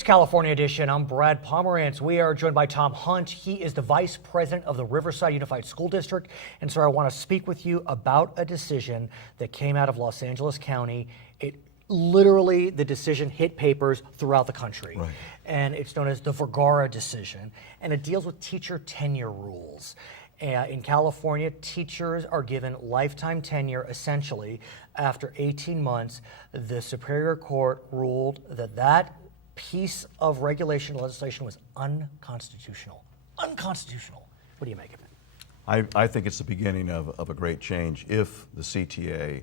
It's California Edition. I'm Brad Pomerantz. We are joined by Tom Hunt. He is the Vice President of the Riverside Unified School District. And sir, I want to speak with you about a decision that came out of Los Angeles County. It literally, the decision hit papers throughout the country. Right. And it's known as the Vergara decision. And it deals with teacher tenure rules. In California, teachers are given lifetime tenure essentially after 18 months. The Superior Court ruled that that piece of regulation legislation was unconstitutional. Unconstitutional. What do you make of it? I think it's the beginning of a great change if the CTA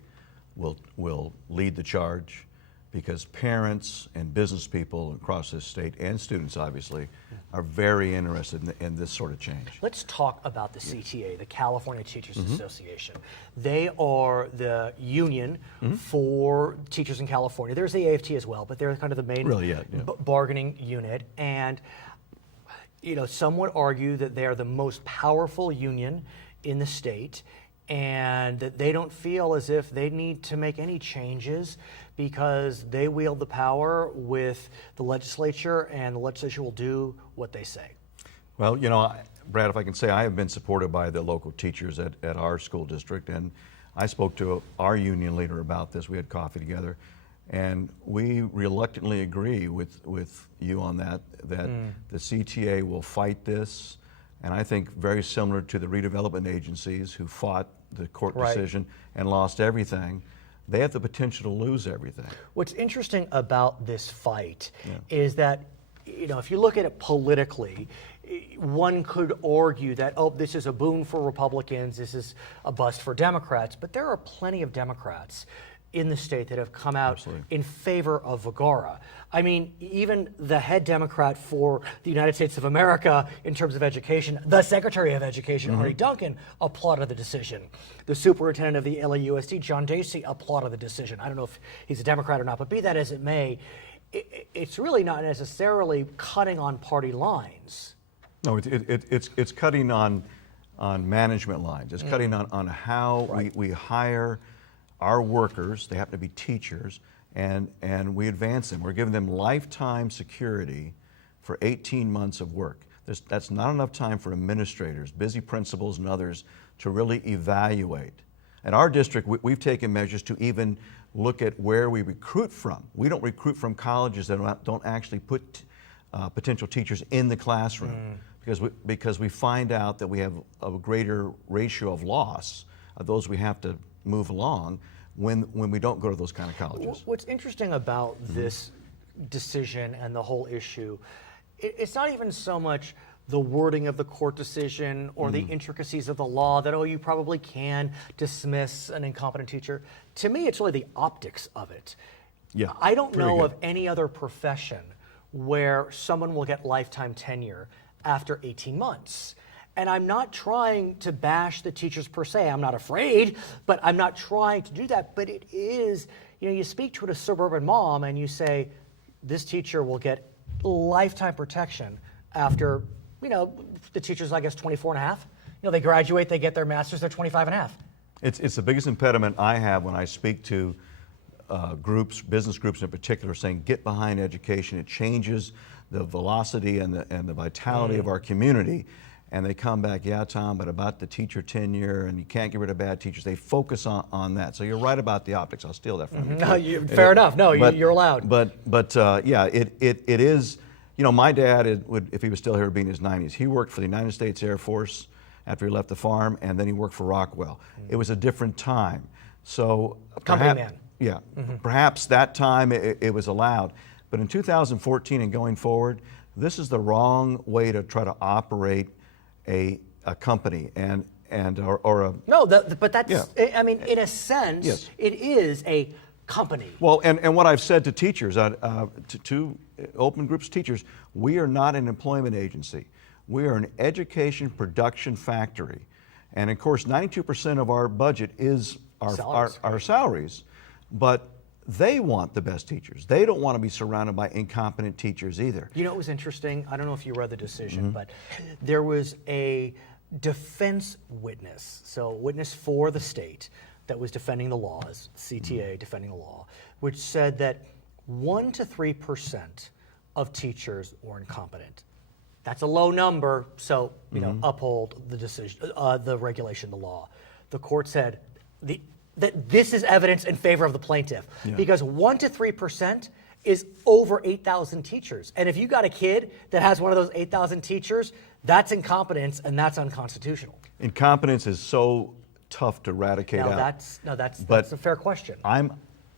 will lead the charge, because parents and business people across this state and students obviously are very interested in this sort of change. Let's talk about the CTA, the California Teachers Association. They are the union for teachers in California. There's the AFT as well, but they're kind of the main bargaining unit. And you know, some would argue that they are the most powerful union in the state, and that they don't feel as if they need to make any changes because they wield the power with the legislature, and the legislature will do what they say. Well, you know, Brad, if I can say, I have been supported by the local teachers at our school district, and I spoke to our union leader about this. We had coffee together, and we reluctantly agree with you on that the CTA will fight this, and I think very similar to the redevelopment agencies who fought the court decision and lost everything. They have the potential to lose everything. What's interesting about this fight is that, you know, if you look at it politically, one could argue that, oh, this is a boon for Republicans, this is a bust for Democrats, but there are plenty of Democrats in the state that have come out in favor of Vergara. I mean, even the head Democrat for the United States of America in terms of education, the Secretary of Education, Artie Duncan, applauded the decision. The superintendent of the LAUSD, John Dacey, applauded the decision. I don't know if he's a Democrat or not, but be that as it may, it's really not necessarily cutting on party lines. No, it's cutting on management lines. It's cutting on how we hire our workers. They happen to be teachers, and we advance them. We're giving them lifetime security for 18 months of work. That's not enough time for administrators, busy principals, and others to really evaluate. At our district, we've taken measures to even look at where we recruit from. We don't recruit from colleges that don't actually put potential teachers in the classroom, because we find out that we have a greater ratio of loss of those we have to move along when we don't go to those kind of colleges. What's interesting about this decision and the whole issue, it's not even so much the wording of the court decision or the intricacies of the law that, oh, you probably can dismiss an incompetent teacher. To me, it's really the optics of it. Yeah, I don't know of any other profession where someone will get lifetime tenure after 18 months. And I'm not trying to bash the teachers per se. I'm not afraid, but I'm not trying to do that. But it is, you know, you speak to a suburban mom and you say, this teacher will get lifetime protection after, you know, the teacher's, I guess, 24 and a half. You know, they graduate, they get their master's, they're 25 and a half. It's the biggest impediment I have when I speak to groups, business groups in particular, saying get behind education. It changes the velocity and the vitality of our community. And they come back, yeah, Tom, but about the teacher tenure, and you can't get rid of bad teachers. They focus on that. So you're right about the optics. I'll steal that from you. No, fair enough. No, you're allowed. But yeah, it is. You know, my dad would, if he was still here, would be in his 90s. He worked for the United States Air Force after he left the farm, and then he worked for Rockwell. It was a different time. So company man. Yeah, perhaps that time it was allowed, but in 2014 and going forward, this is the wrong way to try to operate a company or a but that's I mean, in a sense, it is a company. Well, and what I've said to teachers, to open groups of teachers, we are not an employment agency. We are an education production factory, and of course, 92% of our budget is our salaries, but they want the best teachers. They don't want to be surrounded by incompetent teachers either. You know what was interesting? I don't know if you read the decision, but there was a defense witness, so a witness for the state that was defending the laws, CTA defending the law, which said that 1 to 3% of teachers were incompetent. That's a low number, so uphold the decision, the regulation, the law. The court said that this is evidence in favor of the plaintiff because 1 to 3% is over 8,000 teachers. And if you got a kid that has one of those 8,000 teachers, that's incompetence and that's unconstitutional. Incompetence is so tough to eradicate out. That's a fair question.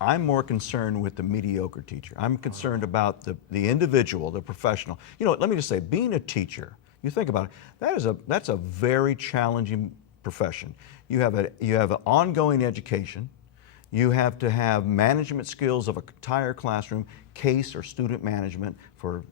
I'm more concerned with the mediocre teacher. I'm concerned about the individual, the professional. Let me just say, being a teacher, you think about it, that's a very challenging profession. You have an ongoing education. You have to have management skills of an entire classroom, case or student management for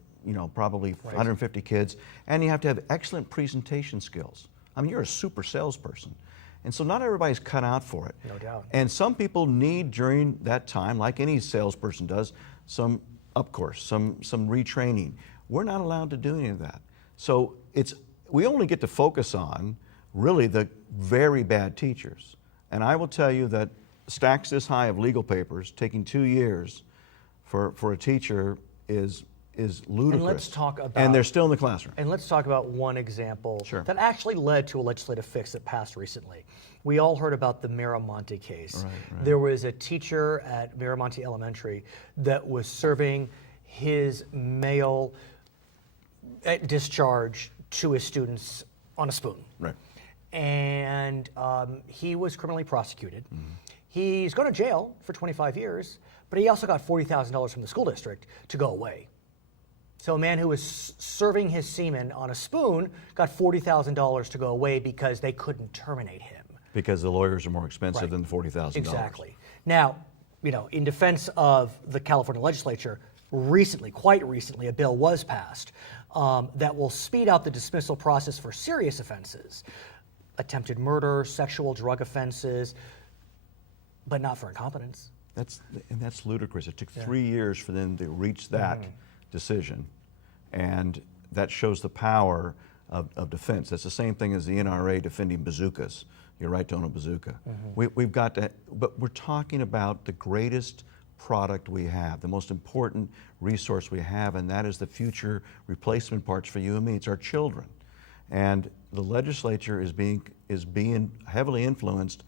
probably 150 kids, and you have to have excellent presentation skills. I mean, you're a super salesperson. And so not everybody's cut out for it. No doubt. And some people need during that time, like any salesperson does, some up course, some retraining. We're not allowed to do any of that. So we only get to focus on really the very bad teachers. And I will tell you that stacks this high of legal papers taking 2 years for a teacher is ludicrous. And let's talk about... And they're still in the classroom. And let's talk about one example Sure. that actually led to a legislative fix that passed recently. We all heard about the Miramonte case. Right. There was a teacher at Miramonte Elementary that was serving his mail discharge to his students on a spoon. Right. And he was criminally prosecuted. Mm-hmm. He's going to jail for 25 years, but he also got $40,000 from the school district to go away. So a man who was serving his semen on a spoon got $40,000 to go away because they couldn't terminate him. Because the lawyers are more expensive than the $40,000. Exactly. Now, in defense of the California legislature, quite recently, a bill was passed that will speed up the dismissal process for serious offenses, attempted murder, sexual drug offenses, but not for incompetence. That's ludicrous. It took 3 years for them to reach that decision, and that shows the power of defense. That's the same thing as the NRA defending bazookas, your right to own a bazooka. We've got to, but we're talking about the greatest product we have, the most important resource we have, and that is the future replacement parts for you and me. It's our children. And the legislature is being heavily influenced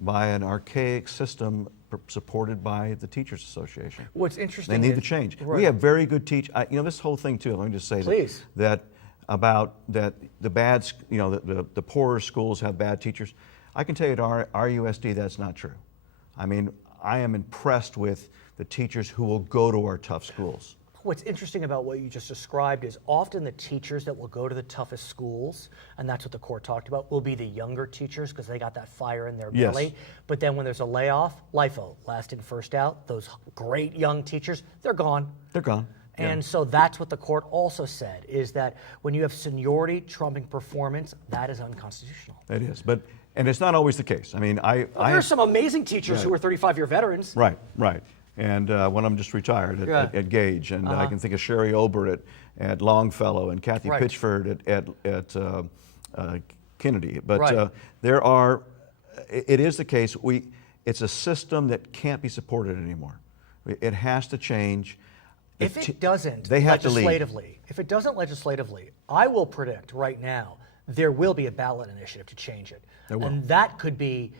by an archaic system supported by the Teachers Association. What's interesting, they need to change. Right. We have very good this whole thing too. Let me just say that the bad, the poorer schools have bad teachers. I can tell you at RUSD that's not true. I mean, I am impressed with the teachers who will go to our tough schools. What's interesting about what you just described is often the teachers that will go to the toughest schools, and that's what the court talked about, will be the younger teachers because they got that fire in their belly. Yes. But then when there's a layoff, LIFO, last in, first out, those great young teachers, they're gone. They're gone. And so that's what the court also said, is that when you have seniority trumping performance, that is unconstitutional. It is, and it's not always the case. I mean, there are some amazing teachers who are 35-year veterans. Right. And one of them just retired at Gage, and I can think of Sherry Ober at Longfellow and Kathy Pitchford at Kennedy. But it is the case. It's a system that can't be supported anymore. It has to change. If it doesn't legislatively, I will predict right now there will be a ballot initiative to change it. And that could be,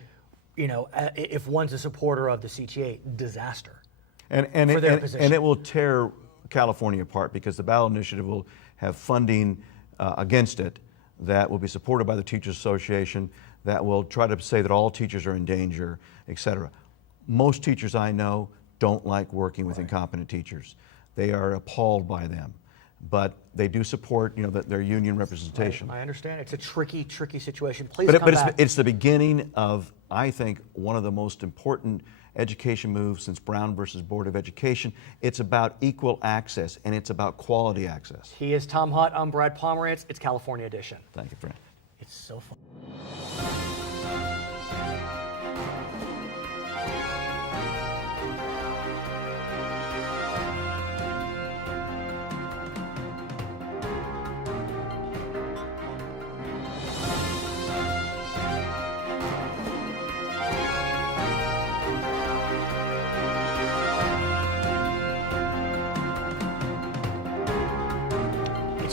if one's a supporter of the CTA, disaster. And it will tear California apart because the ballot initiative will have funding against it that will be supported by the Teachers Association, that will try to say that all teachers are in danger, et cetera. Most teachers I know don't like working with incompetent teachers. They are appalled by them, but they do support, their union representation. I understand. It's a tricky situation. Please come back. But it's the beginning of, I think, one of the most important education moves since Brown versus Board of Education. It's about equal access, and it's about quality access. He is Tom Hutt. I'm Brad Pomerantz. It's California Edition. Thank you, friend. It's so fun.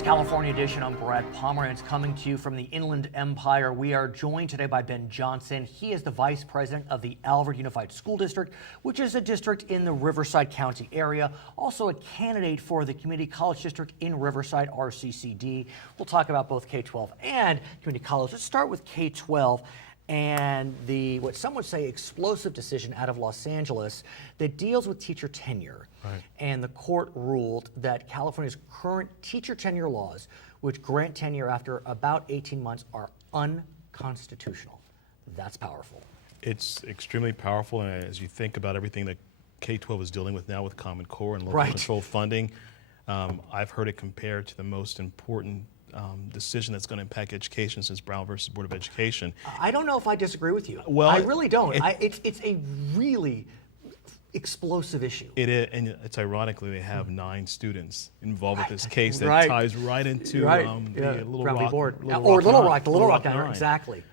California Edition. I'm Brad Pomerantz coming to you from the Inland Empire. We are joined today by Ben Johnson. He is the Vice President of the Alvord Unified School District, which is a district in the Riverside County area, also a candidate for the Community College District in Riverside, RCCD. We'll talk about both K-12 and community college. Let's start with K-12 and the, what some would say, explosive decision out of Los Angeles that deals with teacher tenure. Right. And the court ruled that California's current teacher tenure laws, which grant tenure after about 18 months, are unconstitutional. That's powerful. It's extremely powerful, and as you think about everything that K-12 is dealing with now with Common Core and local Right. control funding, I've heard it compared to the most important decision that's going to impact education since Brown versus Board of Education. I don't know if I disagree with you. Well, I really don't. It's a really explosive issue. It is, and it's ironically they have 9 students involved with this case that Right. ties right into the Little Brown v. Rock, Board. Little Or Rock Little Nine. Rock, the Little Rock Nine. Nine, exactly.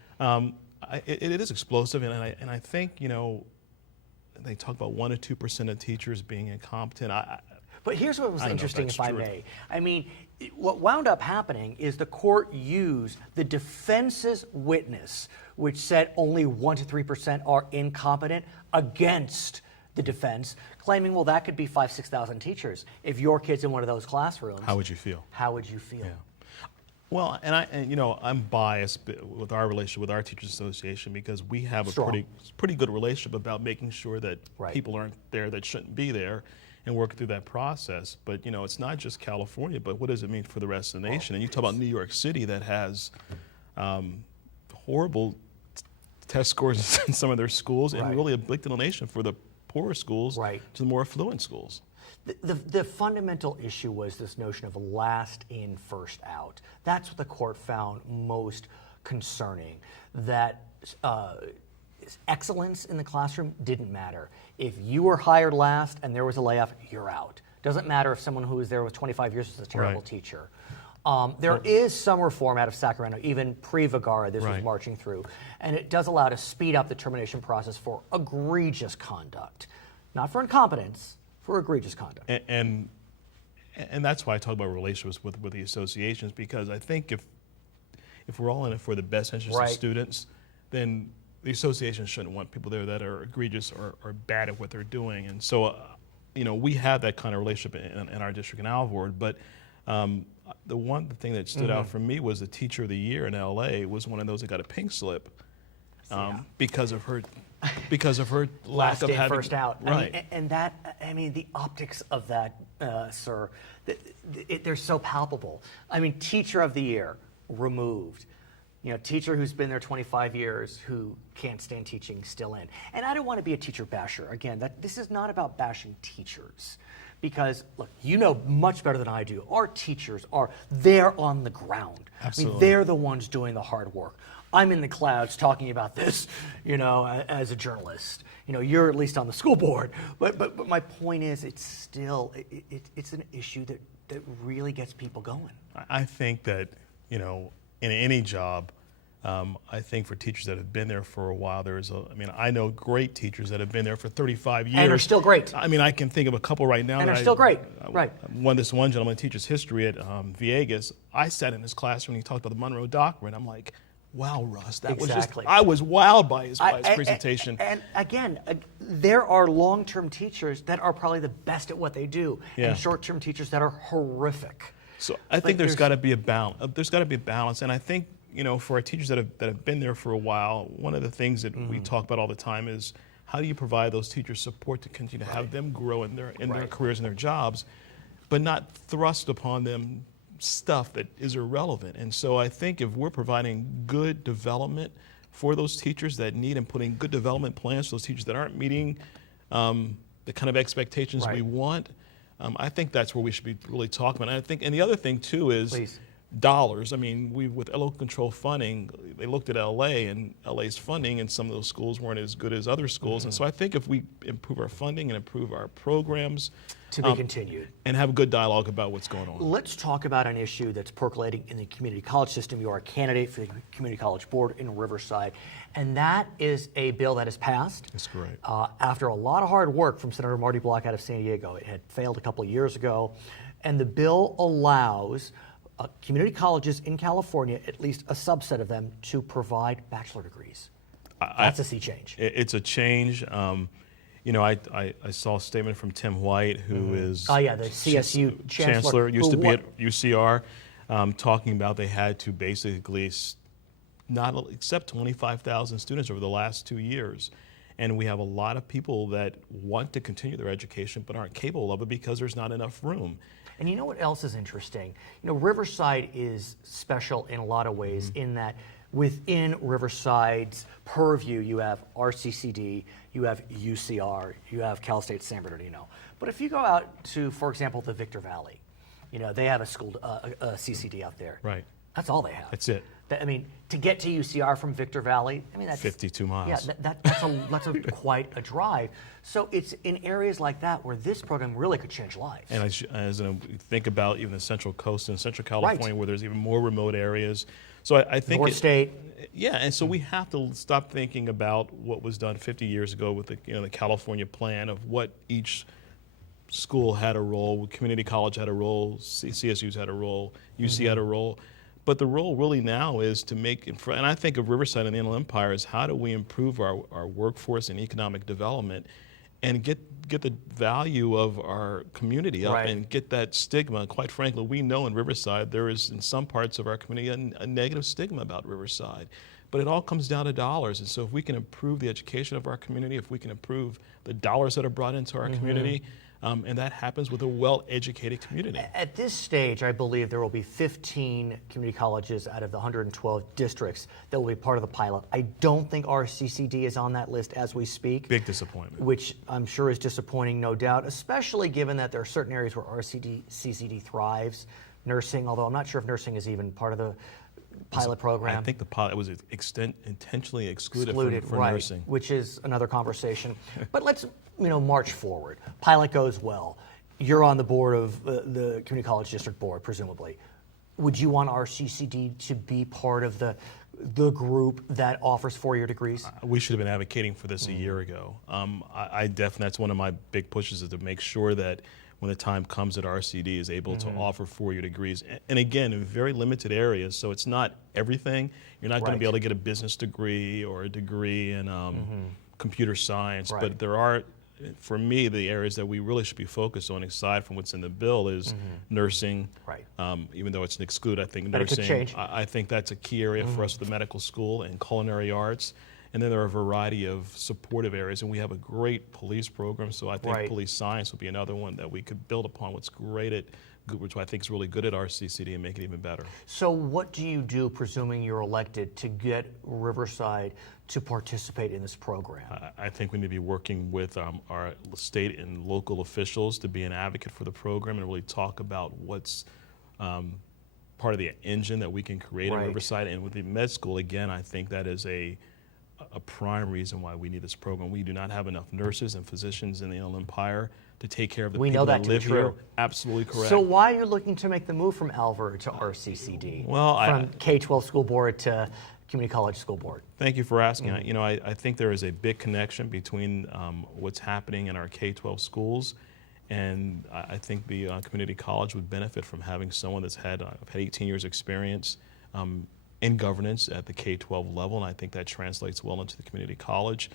It is explosive, and I think, you know, they talk about 1 to 2% of teachers being incompetent. But here's what was I don't know if interesting, that's if I true. may. I mean, what wound up happening is the court used the defense's witness, which said only 1 to 3% are incompetent, against the defense, claiming, well, that could be 5,000 to 6,000 teachers. If your kid's in one of those classrooms, How would you feel? how would you feel? Yeah. Well, and you know, I'm biased with our relationship with our Teachers Association because we have a Strong. pretty good relationship about making sure that Right. people aren't there that shouldn't be there, and working through that process. But you know, it's not just California, but what does it mean for the rest of the nation? And you talk about New York City that has horrible test scores in some of their schools, and Right. really a big donation for the poorer schools Right. to the more affluent schools. The fundamental issue was this notion of last in, first out. That's what the court found most concerning, that excellence in the classroom didn't matter. If you were hired last and there was a layoff, you're out. Doesn't matter if someone who was there with 25 years was a terrible Right. teacher. There is some reform out of Sacramento, even pre-Vergara, this was Right. marching through, and it does allow to speed up the termination process for egregious conduct. Not for incompetence, for egregious conduct. And that's why I talk about relationships with the associations, because I think if we're all in it for the best interest Right. of students, then the associations shouldn't want people there that are egregious or bad at what they're doing. And so, you know, we have that kind of relationship in our district in Alvord. But the one thing that stood out for me was the Teacher of the Year in LA was one of those that got a pink slip because of her lack Last of in, having first out. Right. I mean, and that, I mean, the optics of that, sir, they're so palpable. I mean, Teacher of the Year, removed. You know, teacher who's been there 25 years who can't stand teaching, still in. And I don't want to be a teacher basher. Again, this is not about bashing teachers. Because, look, you know much better than I do. Our teachers are there on the ground. I Absolutely. mean, they're the ones doing the hard work. I'm in the clouds talking about this, you know, as a journalist. You know, you're at least on the school board. But my point is, it's still, it's an issue that really gets people going. I think that, you know, in any job, I think for teachers that have been there for a while, I know great teachers that have been there for 35 years. And are still great. I mean, I can think of a couple right now. And that are still great, right. One gentleman teaches history at Villegas. I sat in his classroom and he talked about the Monroe Doctrine. I'm like, wow, Russ, that Exactly. I was wowed by his presentation. And again, there are long-term teachers that are probably the best at what they do, Yeah. and short-term teachers that are horrific. So I think there's got to be a balance. There's got to be a balance, and I think, you know, for our teachers that have been there for a while, one of the things that we talk about all the time is how do you provide those teachers support to continue to have them grow in their careers and their jobs, but not thrust upon them stuff that is irrelevant. And so I think if we're providing good development for those teachers that need and putting good development plans for those teachers that aren't meeting the kind of expectations we want, I think that's where we should be really talking about. And I think, and the other thing too is Please. dollars. I mean, with local control funding, they looked at LA, and LA's funding in some of those schools weren't as good as other schools. And so I think if we improve our funding and improve our programs, To be continued. and have a good dialogue about what's going on. Let's talk about an issue that's percolating in the community college system. You are a candidate for the Community College Board in Riverside, and that is a bill that has passed. That's correct. After a lot of hard work from Senator Marty Block out of San Diego. It had failed a couple of years ago, and the bill allows community colleges in California, at least a subset of them, to provide bachelor degrees. That's a sea change. It's a change. You know, I saw a statement from Tim White, who is the CSU chancellor, used to be at UCR, talking about they had to basically not accept 25,000 students over the last 2 years. And we have a lot of people that want to continue their education but aren't capable of it because there's not enough room. And you know what else is interesting? You know, Riverside is special in a lot of ways in that within Riverside's purview, you have RCCD, you have UCR, you have Cal State San Bernardino. But if you go out to, for example, the Victor Valley, you know, they have a school, a CCD out there. Right. That's all they have. That's it. I mean, to get to UCR from Victor Valley, I mean, that's 52 miles. Yeah, that's quite a drive. So it's in areas like that where this program really could change lives. And as you think about even the Central Coast and Central California, where there's even more remote areas. So I think North State. Yeah, and so we have to stop thinking about what was done 50 years ago with the California plan of what each school had a role, community college had a role, CSU's had a role, UC had a role. But the role really now is to make, and I think of Riverside and the Inland Empire as how do we improve our workforce and economic development and get the value of our community up and get that stigma. Quite frankly, we know in Riverside there is in some parts of our community a negative stigma about Riverside. But it all comes down to dollars. And so if we can improve the education of our community, if we can improve the dollars that are brought into our community, and that happens with a well-educated community. At this stage, I believe there will be 15 community colleges out of the 112 districts that will be part of the pilot. I don't think RCCD is on that list as we speak. Big disappointment. Which I'm sure is disappointing, no doubt, especially given that there are certain areas where RCCD thrives. Nursing, although I'm not sure if nursing is even part of the pilot program. I think the pilot was intentionally excluded for right, nursing. Which is another conversation. But let's march forward. Pilot goes well. You're on the board of the Community College District Board, presumably. Would you want RCCD to be part of the group that offers 4-year degrees? We should have been advocating for this a year ago. I definitely, that's one of my big pushes, is to make sure that when the time comes that RCD is able to offer 4-year degrees. And again, in very limited areas, so it's not everything. You're not going to be able to get a business degree or a degree in computer science, but there are, for me, the areas that we really should be focused on, aside from what's in the bill, is nursing. Even though it's an exclude, I think but nursing, it could change. I think that's a key area for us with the medical school and culinary arts. And then there are a variety of supportive areas, and we have a great police program, so I think police science would be another one that we could build upon what's great at, which I think is really good at RCCD, and make it even better. So what do you do, presuming you're elected, to get Riverside to participate in this program? I think we need to be working with our state and local officials to be an advocate for the program and really talk about what's part of the engine that we can create in Riverside. And with the med school, again, I think that is a prime reason why we need this program. We do not have enough nurses and physicians in the Inland Empire to take care of the people that live here. Absolutely correct. So why are you looking to make the move from Alver to RCCD? Well, from K-12 school board to community college school board? Thank you for asking. I think there is a big connection between what's happening in our K-12 schools, and I think the community college would benefit from having someone that's had 18 years experience in governance at the K-12 level, and I think that translates well into the community college.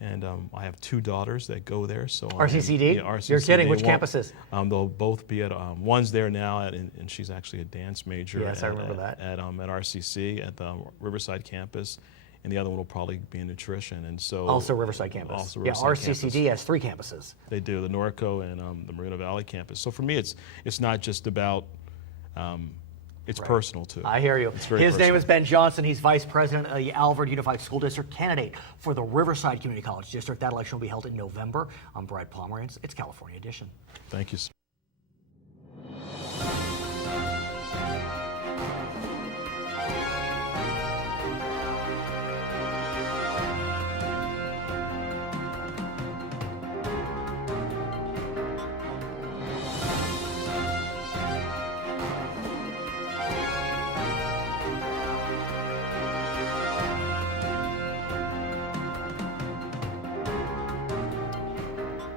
And I have 2 daughters that go there. So RCCD? RCCD. You're kidding. Which campuses? They'll both be at, one's there now, and she's actually a dance major. Yes, I remember that. At RCC, at the Riverside campus, and the other one will probably be in nutrition. And so also Riverside campus. Also Riverside RCCD campus. has 3 campuses. They do, the Norco and the Moreno Valley campus. So for me, it's not just about, it's personal too. I hear you. It's very His name personal. is Ben Johnson. He's Vice President of the Alvord Unified School District, candidate for the Riverside Community College District. That election will be held in November. I'm Brad Pomerantz. It's California Edition. Thank you, sir.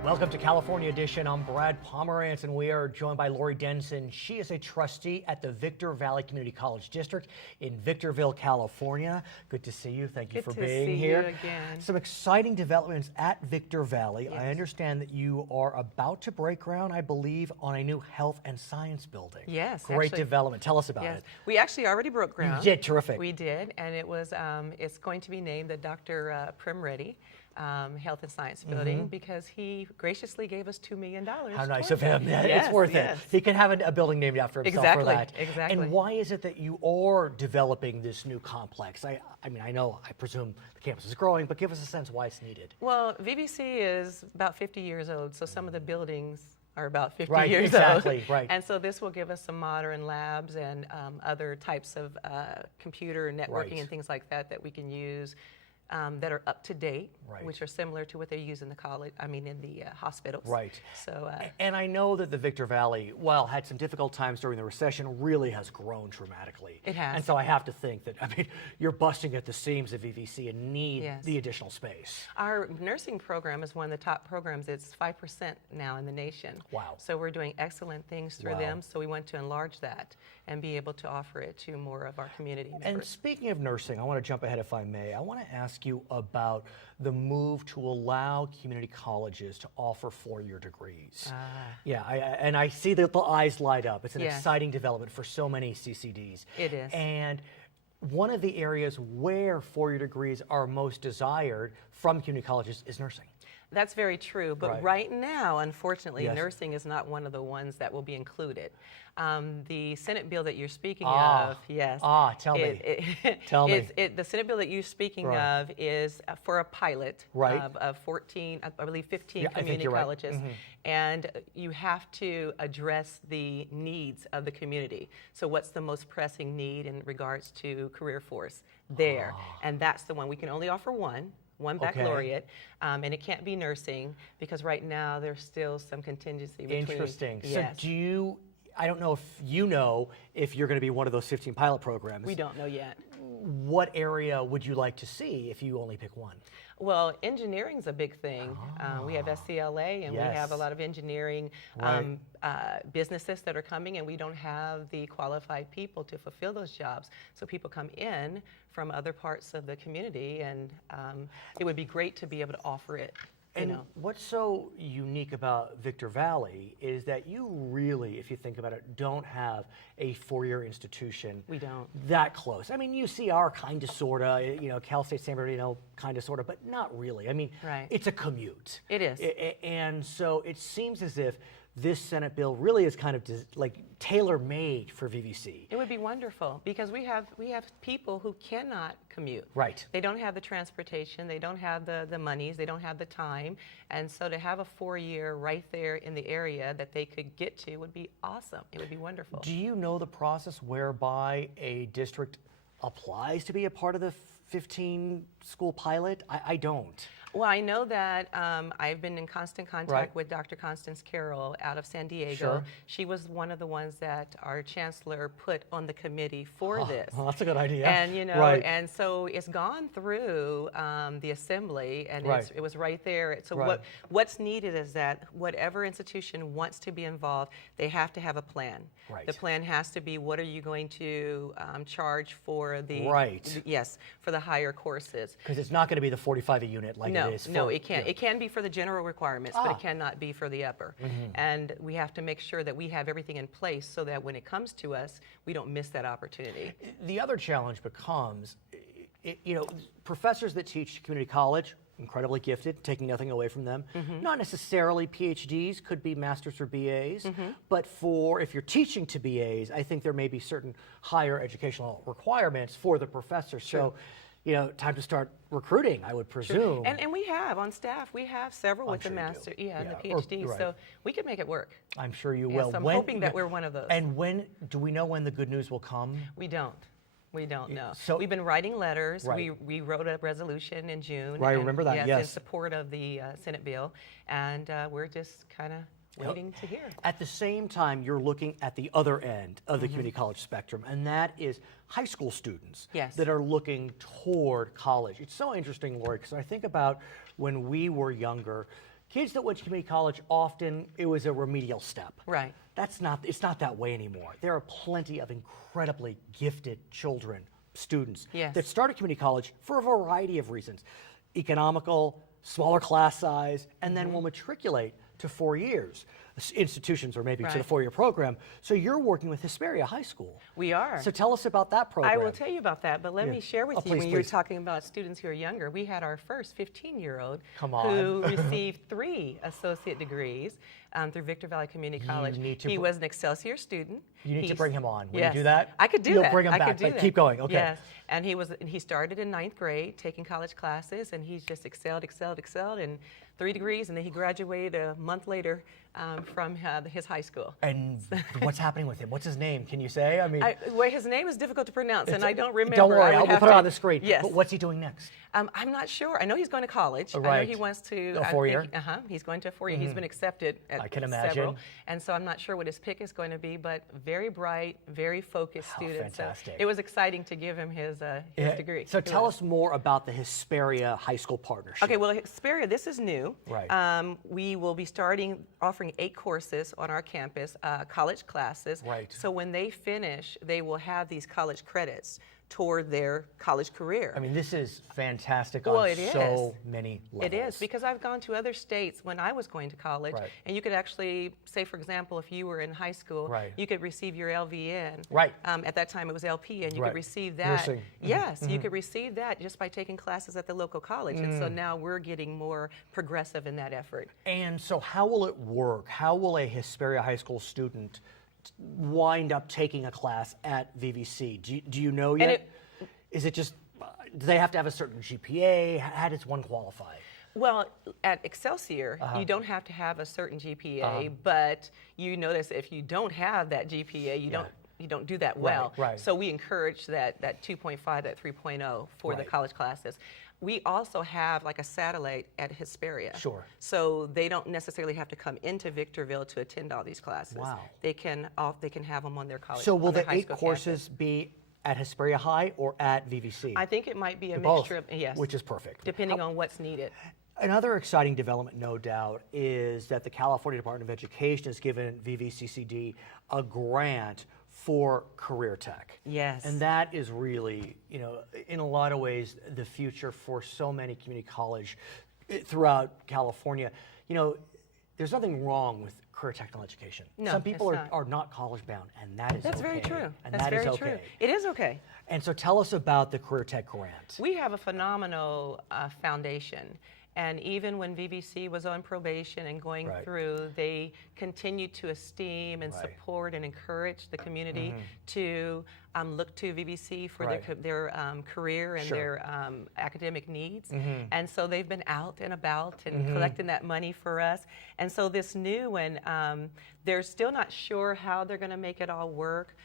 Welcome to California Edition. I'm Brad Pomerantz, and we are joined by Lori Denson. She is a trustee at the Victor Valley Community College District in Victorville, California. Good to see you. Thank you for being here. Good to see you again. Some exciting developments at Victor Valley. Yes. I understand that you are about to break ground, I believe, on a new health and science building. Yes, Great actually- development. Tell us about Yes, it. we actually already broke ground. You did. Terrific. We did, and it was. It's going to be named the Dr. Primready Health and Science Building because he graciously gave us $2 million. How nice of him. Yes, It's worth yes. it. He can have a building named after himself for Exactly, that. exactly. And why is it that you are developing this new complex? I mean, I presume the campus is growing, but give us a sense why it's needed. Well, VBC is about 50 years old, so some of the buildings are about 50 Right, years exactly, old. right. And so this will give us some modern labs and other types of computer networking Right. and things like that that we can use that are up to date, Right. which are similar to what they use in the college. I mean, in the hospitals. Right. So. And I know that the Victor Valley, while had some difficult times during the recession, really has grown dramatically. It has. And so I have to think that, I mean, you're busting at the seams of VVC and need Yes. the additional space. Our nursing program is one of the top programs. It's 5% now in the nation. Wow. So we're doing excellent things through Wow. them. So we want to enlarge that and be able to offer it to more of our community members. And speaking of nursing, I want to jump ahead if I may. I want to ask you about the move to allow community colleges to offer four-year degrees. Yeah, and I see that the eyes light up. It's an Yes. exciting development for so many CCDs. It is. And one of the areas where four-year degrees are most desired from community colleges is nursing. That's very true, but Right. right now, unfortunately, Yes. nursing is not one of the ones that will be included. The Senate bill that you're speaking Ah. of, yes. Tell me. Tell me. The Senate bill that you're speaking Right. of is for a pilot Right. of 14, I believe 15 Yeah, I think community you're right. colleges. And you have to address the needs of the community. So what's the most pressing need in regards to career force there? And that's the one. We can only offer one Okay. baccalaureate, and it can't be nursing because right now there's still some contingency between. Interesting. Yes. So do you, I don't know if you know if you're going to be one of those 15 pilot programs. We don't know yet. What area would you like to see if you only pick one? Well, engineering's a big thing. We have SCLA, and we have a Yes. lot of engineering Right. businesses that are coming, and we don't have the qualified people to fulfill those jobs. So people come in from other parts of the community, and it would be great to be able to offer it. You And know. what's so unique about Victor Valley is that you really, if you think about it, don't have a four-year institution. We don't. That close. I mean, UCR kind of, sort of, Cal State San Bernardino kind of, sort of, but not really. I mean, Right. it's a commute. It is. And so it seems as if this Senate bill really is kind of tailor-made for VVC. It would be wonderful because we have people who cannot commute. Right. They don't have the transportation, they don't have the monies, they don't have the time, and so to have a 4-year right there in the area that they could get to would be awesome. It would be wonderful. Do you know the process whereby a district applies to be a part of the 15 school pilot? I don't. Well, I know that I've been in constant contact Right. with Dr. Constance Carroll out of San Diego. Sure. She was one of the ones that our chancellor put on the committee for this. Well, that's a good idea. And Right. and so it's gone through the assembly, and Right. it was right there. So Right. what's needed is that whatever institution wants to be involved, they have to have a plan. Right. The plan has to be what are you going to charge for the Right. yes, for the higher courses. Because it's not going to be the 45 a unit like No, it is. no, for- it can't. yeah. It can be for the general requirements, but Ah. it cannot be for the upper. Mm-hmm. And we have to make sure that we have everything in place so that when it comes to us, we don't miss that opportunity. The other challenge becomes, professors that teach community college, incredibly gifted, taking nothing away from them. Mm-hmm. Not necessarily PhDs, could be masters or BAs, but if you're teaching to BAs, I think there may be certain higher educational requirements for the professor. So, time to start recruiting, I would presume. And we have on staff, we have several with sure the you do. master, and the Yeah, or- PhD, right. so we could make it work. I'm sure you Yes, will. I'm hoping that we're one of those. And do we know when the good news will come? We don't. We don't know. so- We've been writing letters. Right. We wrote a resolution in June. Right, I and- remember that, In yes. support of the Senate bill, and we're just kind of waiting to hear. At the same time, you're looking at the other end of the community college spectrum, and that is high school students Yes. that are looking toward college. It's so interesting, Lori, because I think about when we were younger, kids that went to community college, often it was a remedial step. Right. It's not that way anymore. There are plenty of incredibly gifted children, students, Yes. that start at community college for a variety of reasons. Economical, smaller class size, and then will matriculate to 4 years. Institutions or maybe to the Right. 4-year program. So you're working with Hesperia High School. We are. So tell us about that program. I will tell you about that, but let Yeah. me share with Oh, you, please, when you were please. talking about students who are younger, we had our first 15-year-old Come who on. received 3 associate degrees through Victor Valley Community College. need to He was an Excelsior student. You need to He's- bring him on. Will yes. you do that? I could do You'll that. bring him I back, could do but that. keep going, okay. Yes, and he started in 9th grade taking college classes, and he's just excelled, and 3 degrees, and then he graduated a month later from his high school. And what's happening with him? What's his name? Can you say? I mean, Well, his name is difficult to pronounce, and I don't remember. Don't worry, I would we'll have put it to- on the screen. Yes. But what's he doing next? I'm not sure. I know he's going to college. I Right. know he wants to. A 4-year? He's going to a 4-year. He's been accepted at I can several. imagine. And so I'm not sure what his pick is going to be, but very bright, very focused Wow, student. fantastic. So it was exciting to give him his degree. So It tell was. us more about the Hesperia High School partnership. Okay, well, Hesperia, this is new. Right. We will be offering 8 courses on our campus, college classes. Right. So when they finish, they will have these college credits toward their college career. I mean, this is fantastic Well, on it so many levels. It is, because I've gone to other states when I was going to college, Right. and you could actually, say for example, if you were in high school, Right. you could receive your LVN. Right. At that time it was LP, and you Right. could receive that. Nursing. Yes, you could receive that just by taking classes at the local college, and so now we're getting more progressive in that effort. And so how will it work? How will a Hesperia High School student wind up taking a class at VVC? Do you know yet? Is it just, do they have to have a certain GPA? How does one qualify? Well, at Excelsior, you don't have to have a certain GPA, but you notice if you don't have that GPA, you don't do that well. right. So we encourage that 2.5, that 3.0 for the Right. college classes. We also have like a satellite at Hesperia. Sure. So they don't necessarily have to come into Victorville to attend all these classes. Wow. They can have them on their college. So will on their the high 8 school courses campus. be at Hesperia High or at VVC? I think it might be a Both, mixture of, yes. which is perfect. Depending on what's needed. Another exciting development, no doubt, is that the California Department of Education has given VVCCD a grant for career tech. Yes. And that is really, in a lot of ways, the future for so many community college throughout California. There's nothing wrong with career technical education. No, Some people it's not. are not college bound, and that is That's okay. very true. And That's that is very okay. true. It is okay. And so tell us about the career tech grant. We have a phenomenal foundation. And even when VVC was on probation and going Right. through, they continued to esteem and Right. support and encourage the community to look to VVC for Right. their career and Sure. their academic needs. And so they've been out and about and collecting that money for us. And so this new one, they're still not sure how they're going to make it all work.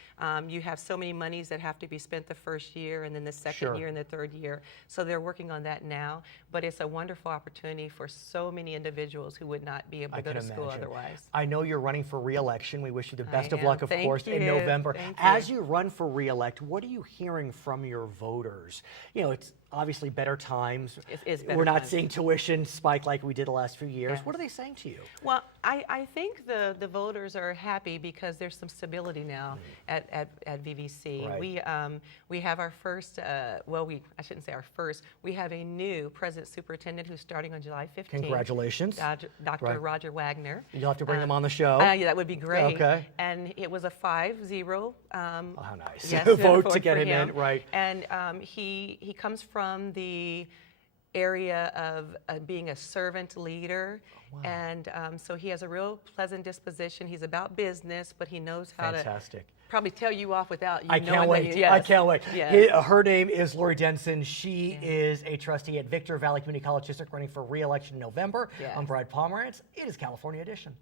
You have so many monies that have to be spent the first year and then the second Sure. year and the third year. So they're working on that now. But it's a wonderful opportunity for so many individuals who would not be able to go to school otherwise. I know you're running for re-election. We wish you the best of am. luck, of Thank course, in you. November. Thank As you. you run for re-elect, what are you hearing from your voters? It's obviously better times. It is better We're not times. seeing tuition spike like we did the last few years. Yes. What are they saying to you? Well, I think the voters are happy because there's some stability now at VVC. Right. We have our first, I shouldn't say our first, we have a new president superintendent who's starting on July 15th. Congratulations. Dr. Right. Roger Wagner. You'll have to bring them on the show. Yeah, that would be great. Okay. And it was a 5-0. Oh, how nice. Yes, Vote to get for him in, right. And he comes from the area of being a servant leader. And so he has a real pleasant disposition. He's about business, but he knows how Fantastic. to probably tell you off without you I knowing can't wait. that you, yes. I can't wait. Yes. Her name is Lori Denson. She is a trustee at Victor Valley Community College District running for re-election in November. Yes. I'm Brad Pomerantz. It is California Edition.